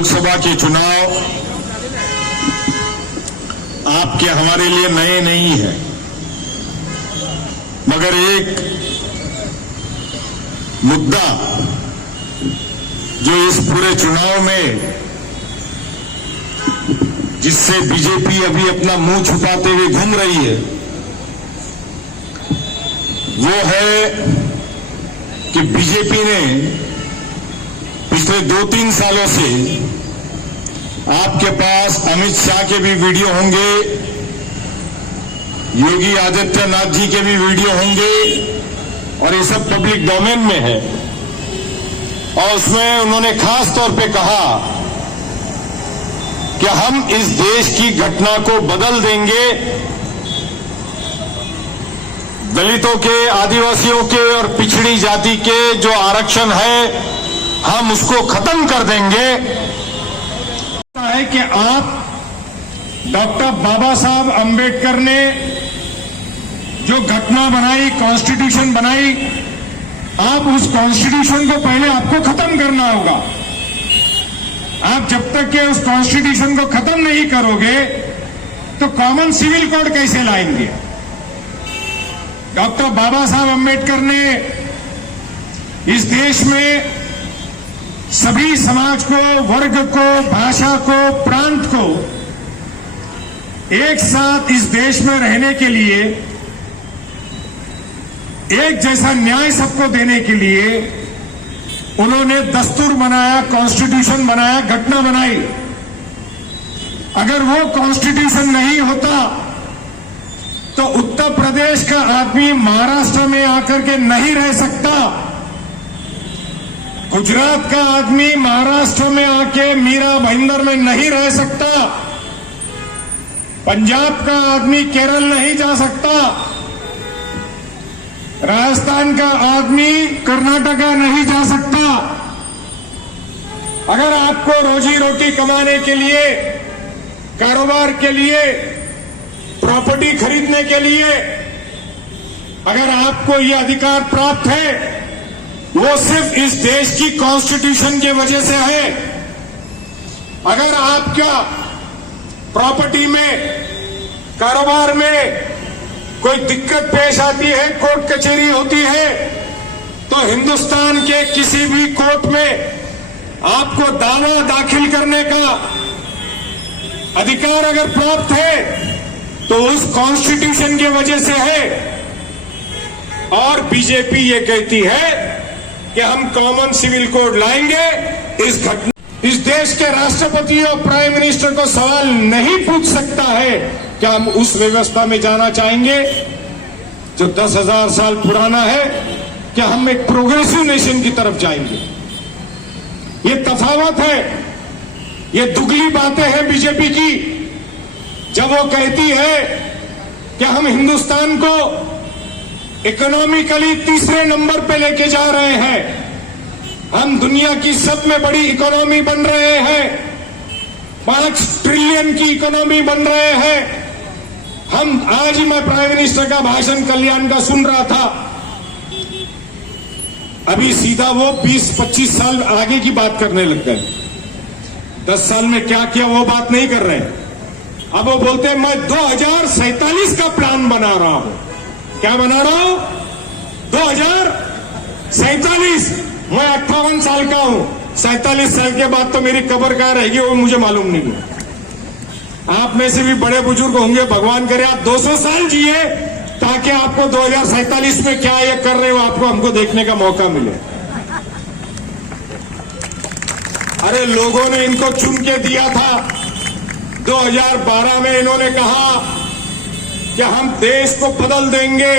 लोकसभा के चुनाव आपके हमारे लिए नए नहीं है, मगर एक मुद्दा जो इस पूरे चुनाव में जिससे बीजेपी अभी अपना मुंह छुपाते हुए घूम रही है, वो है कि बीजेपी ने पिछले 2-3 सालों से आपके पास अमित शाह के भी वीडियो होंगे, योगी आदित्यनाथ जी के भी वीडियो होंगे और ये सब पब्लिक डोमेन में है। और उसमें उन्होंने खास तौर पे कहा कि हम इस देश की घटना को बदल देंगे, दलितों के, आदिवासियों के और पिछड़ी जाति के जो आरक्षण है हम उसको खत्म कर देंगे। है कि आप डॉक्टर बाबा साहब अंबेडकर ने जो घटना बनाई, कॉन्स्टिट्यूशन बनाई, आप उस कॉन्स्टिट्यूशन को पहले आपको खत्म करना होगा। आप जब तक के उस कॉन्स्टिट्यूशन को खत्म नहीं करोगे तो कॉमन सिविल कोड कैसे लाएंगे? डॉक्टर बाबा साहब अंबेडकर ने इस देश में सभी समाज को, वर्ग को, भाषा को, प्रांत को एक साथ इस देश में रहने के लिए, एक जैसा न्याय सबको देने के लिए उन्होंने दस्तूर बनाया, कॉन्स्टिट्यूशन बनाया, घटना बनाई। अगर वो कॉन्स्टिट्यूशन नहीं होता तो उत्तर प्रदेश का आदमी महाराष्ट्र में आकर के नहीं रह सकता, गुजरात का आदमी महाराष्ट्र में आके मीरा भाईंदर में नहीं रह सकता, पंजाब का आदमी केरल नहीं जा सकता, राजस्थान का आदमी कर्नाटका नहीं जा सकता। अगर आपको रोजी रोटी कमाने के लिए, कारोबार के लिए, प्रॉपर्टी खरीदने के लिए अगर आपको यह अधिकार प्राप्त है, वो सिर्फ इस देश की कॉन्स्टिट्यूशन की वजह से है। अगर आपका प्रॉपर्टी में, कारोबार में कोई दिक्कत पेश आती है, कोर्ट कचहरी होती है, तो हिंदुस्तान के किसी भी कोर्ट में आपको दावा दाखिल करने का अधिकार अगर प्राप्त है तो उस कॉन्स्टिट्यूशन की वजह से है। और बीजेपी ये कहती है कि हम कॉमन सिविल कोड लाएंगे। इस देश के राष्ट्रपति और प्राइम मिनिस्टर को सवाल नहीं पूछ सकता है कि हम उस व्यवस्था में जाना चाहेंगे जो 10,000 साल पुराना है, कि हम एक प्रोग्रेसिव नेशन की तरफ जाएंगे। ये तफावत है, ये दुगली बातें हैं बीजेपी की। जब वो कहती है कि हम हिंदुस्तान को इकोनॉमिकली तीसरे नंबर पे लेके जा रहे हैं, हम दुनिया की सब में बड़ी इकोनॉमी बन रहे हैं, 5 ट्रिलियन की इकोनॉमी बन रहे हैं हम। आज ही मैं प्राइम मिनिस्टर का भाषण कल्याण का सुन रहा था। अभी सीधा वो 20-25 साल आगे की बात करने लग गए। 10 साल में क्या किया वो बात नहीं कर रहे हैं। अब वो बोलते हैं मैं 2047 का प्लान बना रहा हूं। क्या बना रहा हूं? 2047। मैं 58 साल का हूं, 47 साल के बाद तो मेरी कब्र कहां रहेगी वो मुझे मालूम नहीं है। आप में से भी बड़े बुजुर्ग होंगे, भगवान करे आप 200 साल जिए ताकि आपको 2047 में क्या ये कर रहे हो आपको हमको देखने का मौका मिले। अरे लोगों ने इनको चुन के दिया था। 2012 में इन्होंने कहा कि हम देश को बदल देंगे।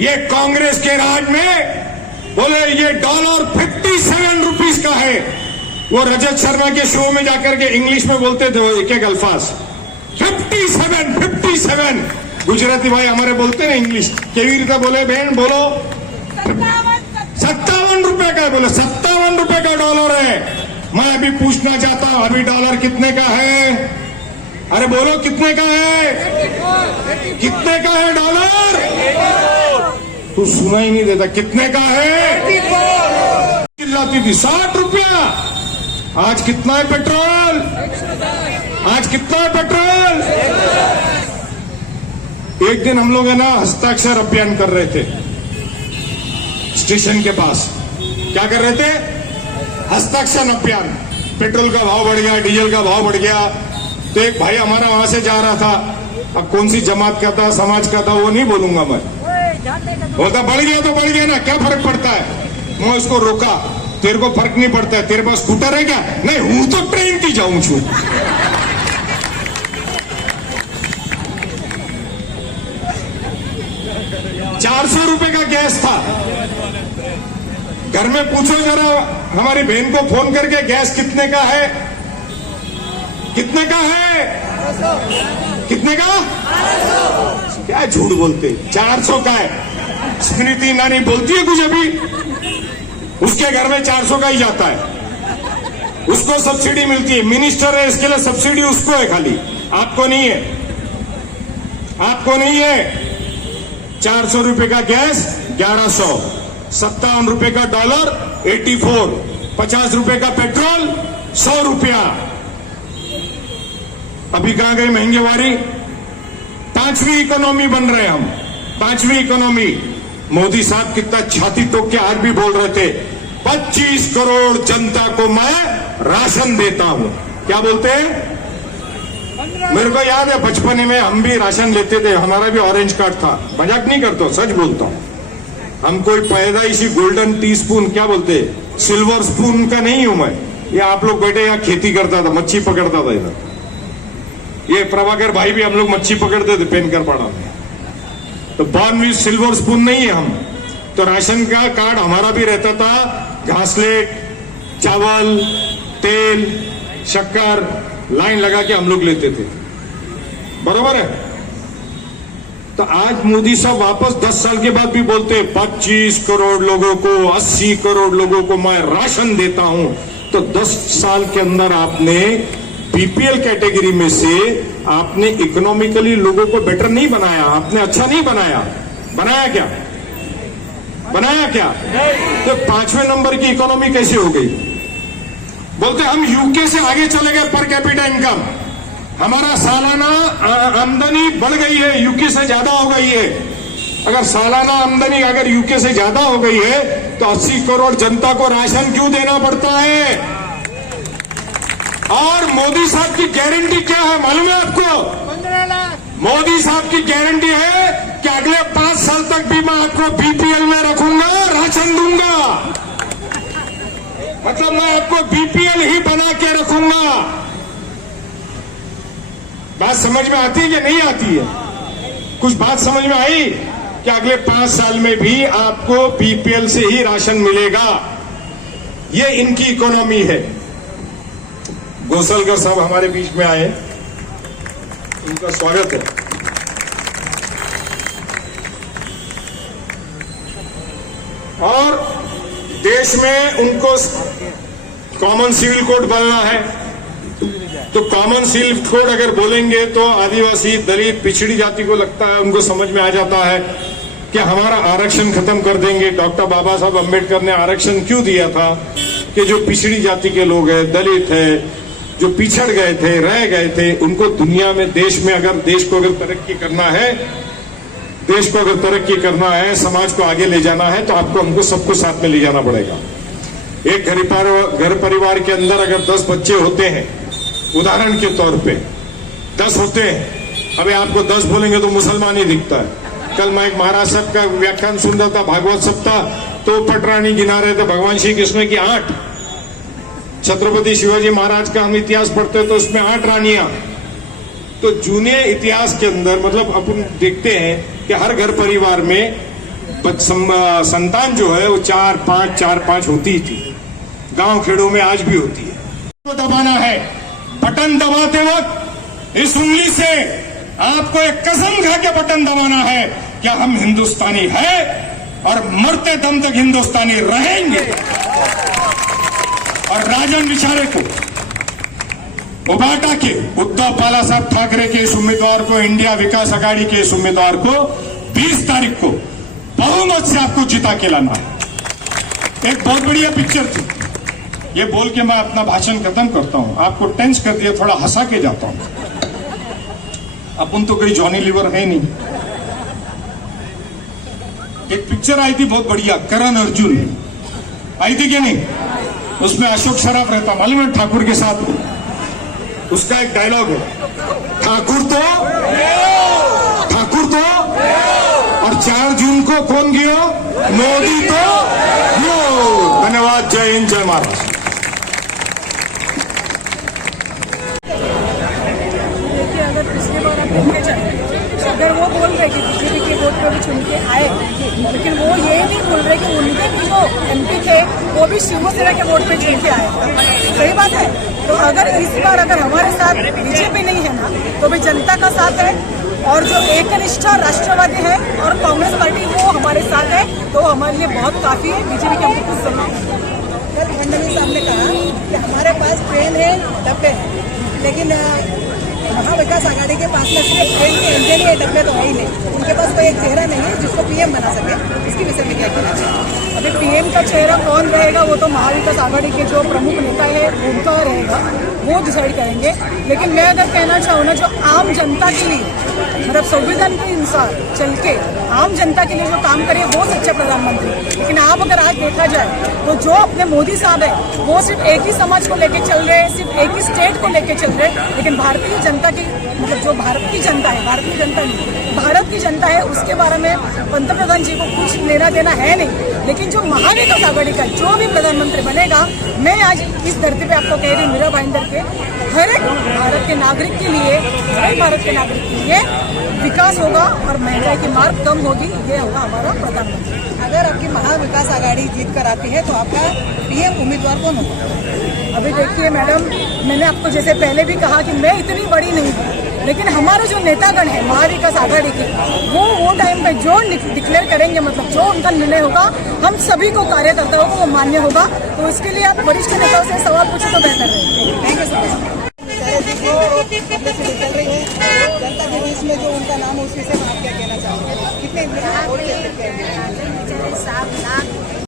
ये कांग्रेस के राज में बोले ये डॉलर 57 रुपीस का है। वो रजत शर्मा के शो में जाकर के इंग्लिश में बोलते थे एक अल्फाज 57। गुजराती भाई हमारे बोलते ना इंग्लिश, केवी रीते बोले बहन बोलो 57 रुपए का, बोले 57 रुपए का डॉलर है। मैं अभी पूछना चाहता हूं अभी डॉलर कितने का है? अरे बोलो कितने का है? कितने का है डॉलर? तू सुना ही नहीं देता। कितने का है? चिल्लाती थी 60 रुपया। आज कितना है पेट्रोल? आज कितना है पेट्रोल? एक दिन हम लोग है ना हस्ताक्षर अभियान कर रहे थे स्टेशन के पास। क्या कर रहे थे? हस्ताक्षर अभियान। पेट्रोल का भाव बढ़ गया, डीजल का भाव बढ़ गया, तो एक भाई हमारा वहां से जा रहा था, अब कौन सी जमात का था, समाज का था, वो नहीं बोलूंगा मैं, बोलता बढ़ गया तो बढ़ गया ना, क्या फर्क पड़ता है। मैं उसको रोका, तेरे को फर्क नहीं पड़ता है, तेरे पास स्कूटर है क्या? नहीं, हूं तो ट्रेन की जाऊं छू। 400 रुपए का गैस था। घर में पूछो जरा हमारी बहन को फोन करके, गैस कितने का है? कितने का है? कितने का? क्या झूठ बोलते? 400 का है। स्मृति ईरानी बोलती है कुछ अभी, उसके घर में 400 का ही जाता है, उसको सब्सिडी मिलती है, मिनिस्टर है, इसके लिए सब्सिडी उसको है, खाली आपको नहीं है, आपको नहीं है। 400 रुपए का गैस 1100, 57 रुपए का डॉलर 84, 50 रुपए का पेट्रोल 100 रुपया। अभी कहां गई महंगेवारी? 5वीं इकोनॉमी बन रहे हम, 5वीं इकोनॉमी। मोदी साहब कितना छाती ठोक के आज भी बोल रहे थे, 25 करोड़ जनता को मैं राशन देता हूं। क्या बोलते हैं? मेरे को याद है बचपन में हम भी राशन लेते थे, हमारा भी ऑरेंज कार्ड था। मजाक नहीं करता, सच बोलता हूं। हम कोई पैदाइशी गोल्डन टी स्पून, क्या बोलते, सिल्वर स्पून का नहीं हूं मैं। ये आप लोग बैठे यहाँ खेती करता था, मच्छी पकड़ता था इधर, ये प्रभाकर भाई भी हम लोग मच्छी पकड़ते थे पेनकर पड़ा में, तो बॉर्न विथ सिल्वर स्पून नहीं है हम। तो राशन का कार्ड हमारा भी रहता था, घासलेट, चावल, तेल, शक्कर, लाइन लगा के हम लोग लेते थे, बरोबर है। तो आज मोदी साहब वापस 10 साल के बाद भी बोलते हैं 25 करोड़ लोगों को, 80 करोड़ लोगों को मैं राशन देता हूं। तो 10 साल के अंदर आपने बीपीएल कैटेगरी में से आपने इकोनॉमिकली लोगों को बेटर नहीं बनाया, आपने अच्छा नहीं बनाया। बनाया क्या? बनाया क्या? तो 5वें नंबर की इकोनॉमी कैसे हो गई? बोलते हम यूके से आगे चले गए पर कैपिटा इनकम, हमारा सालाना आमदनी बढ़ गई है, यूके से ज्यादा हो गई है। अगर सालाना आमदनी अगर यूके से ज्यादा हो गई है तो 80 करोड़ जनता को राशन क्यों देना पड़ता है? और मोदी साहब की गारंटी क्या है मालूम है आपको? 15 लाख। मोदी साहब की गारंटी है कि अगले 5 साल तक भी मैं आपको बीपीएल में रखूंगा, राशन दूंगा। मतलब मैं आपको बीपीएल ही बना के रखूंगा। बात समझ में आती है कि नहीं आती है? कुछ बात समझ में आई कि अगले 5 साल में भी आपको बीपीएल से ही राशन मिलेगा। ये इनकी इकोनॉमी है। गोसलकर साहब हमारे बीच में आए, उनका स्वागत है। और देश में उनको कॉमन सिविल कोड बनना है, तो कॉमन सिविल कोड अगर बोलेंगे तो आदिवासी, दलित, पिछड़ी जाति को लगता है, उनको समझ में आ जाता है कि हमारा आरक्षण खत्म कर देंगे। डॉक्टर बाबा साहब अम्बेडकर ने आरक्षण क्यों दिया था कि जो पिछड़ी जाति के लोग हैं, दलित है, जो पिछड़ गए थे, रह गए थे, उनको दुनिया में, देश में अगर देश को अगर तरक्की करना है, देश को अगर तरक्की करना है, समाज को आगे ले जाना है, तो आपको हमको सबको साथ में ले जाना पड़ेगा। एक घर परिवार के अंदर अगर 10 बच्चे होते हैं, उदाहरण के तौर पे 10 होते हैं, अभी आपको 10 बोलेंगे तो मुसलमान ही दिखता है। कल मैं एक महाराज साहब का व्याख्यान सुन रहा था, भागवत सप्ताह, तो पटरानी गिना रहे थे भगवान श्री कृष्ण की 8। छत्रपति शिवाजी महाराज का हम इतिहास पढ़ते हैं तो उसमें 8 रानियां। तो जूने इतिहास के अंदर मतलब अपन देखते हैं कि हर घर परिवार में संतान जो है वो 4-5 होती ही थी। गांव खेड़ों में आज भी होती है। तो दबाना है, बटन दबाते वक्त इस उंगली से आपको एक कसम खा के बटन दबाना है कि हम हिंदुस्तानी है और मरते दम तक हिंदुस्तानी रहेंगे। और राजन विचारे को उबाटा के उद्धव बाला साहब ठाकरे के इस उम्मीदवार को, इंडिया विकास अघाड़ी के इस उम्मीदवार को 20 तारीख को बहुमत से आपको जिता के लाना है। एक बहुत बढ़िया पिक्चर थी, ये बोल के मैं अपना भाषण खत्म करता हूं। आपको टेंस कर दिया, थोड़ा हंसा के जाता हूं। अपन तो कोई जॉनी लीवर है नहीं। एक पिक्चर आई थी बहुत बढ़िया, करण अर्जुन, आई थी क्या नहीं? उसमें अशोक सराफ रहता, मालूम है, ठाकुर के साथ। उसका एक डायलॉग है, ठाकुर तो और 4 जून को कौन गयो? मोदी तो यो। धन्यवाद। जय हिंद, जय महाराष्ट्र। देखिए, अगर पिछले बार आप देखते जाए, अगर वो बोल रहे कि बीजेपी के वोट पर भी चुन के आए, लेकिन वो ये नहीं बोल रहे कि उनके भी जो एमपी थे वो भी शिवसेना के वोट पे चुन के आए। सही बात है। तो अगर इस बार अगर हमारे साथ बीजेपी नहीं है ना, तो भी जनता का साथ है, और जो एकनिष्ठ राष्ट्रवादी है और कांग्रेस पार्टी वो हमारे साथ है, तो हमारे लिए बहुत काफी है। बीजेपी के हमको कुछ सुनना। कल फडणवीस साहब ने कहा कि हमारे पास ट्रेन है, डब्बे हैं, लेकिन महाविकास आघाड़ी के पास में सिर्फ ट्रेन के इंजन ही है, डब्बे तो है ही नहीं। उनके पास कोई एक चेहरा नहीं है जिसको पीएम बना सके। इसके विषय में क्या कहना चाहिए? अभी पीएम का चेहरा कौन रहेगा वो तो महाविकास आघाड़ी के जो प्रमुख नेता है उनका रहेगा, वो डिसाइड करेंगे। लेकिन मैं अगर कहना चाहूँ ना, जो आम जनता के लिए, मतलब संविधान के अनुसार चल के आम जनता के लिए जो काम करे वो सच्चा प्रधानमंत्री। लेकिन आप अगर आज देखा जाए तो जो अपने मोदी साहब है वो सिर्फ एक ही समाज को लेके चल रहे हैं, सिर्फ एक ही स्टेट को लेके चल रहे हैं। लेकिन भारतीय जनता की, मतलब जो भारत की जनता है, भारतीय जनता नहीं, भारत की जनता है, उसके बारे में पंतप्रधान जी को कुछ लेना देना है नहीं। लेकिन जो महाविकास आघाड़ी का जो भी प्रधानमंत्री बनेगा, मैं आज इस धरती पे आपको कह रही हूँ, मेरा भाईंदर के हर एक भारत के नागरिक के लिए, हर एक भारत के नागरिक के लिए विकास होगा और महंगाई की मार कम होगी। ये होगा हमारा प्रधानमंत्री। अगर आपकी महाविकास आघाड़ी जीत कर आती है तो आपका पीएम उम्मीदवार कौन होगा? अभी देखिए मैडम, मैंने आपको जैसे पहले भी कहा कि मैं इतनी बड़ी नहीं हूँ, लेकिन हमारे जो नेतागण है महाविकास आघाड़ी के, वो टाइम पे जो डिक्लेयर करेंगे, मतलब जो उनका निर्णय होगा, हम सभी को कार्यकर्ताओं को वो मान्य होगा। तो इसके लिए आप वरिष्ठ नेताओं से सवाल पूछे तो बेहतर रहेगा। Thank you so much. चल रही है जनता के बीच में, जो उनका नाम है उस विषय में आप क्या कहना चाहोगे? कितने